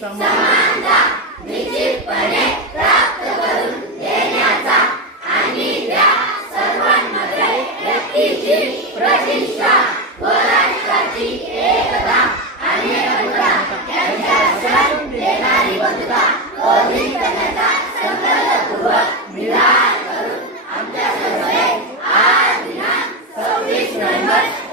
समानता निश्चितपणे प्राप्त करून देण्याचा आणि त्या सर्वांमध्ये व्यक्तीची प्रतिष्ठा व राष्ट्राची एकता आणि अखंडता यांच्या लक्षात देणारी बंधुता अधीन करण्याचा संकल्पपूर्वक निर्धार करून आमच्या संस्थेत आज दिनांक 26 नोव्हेंबर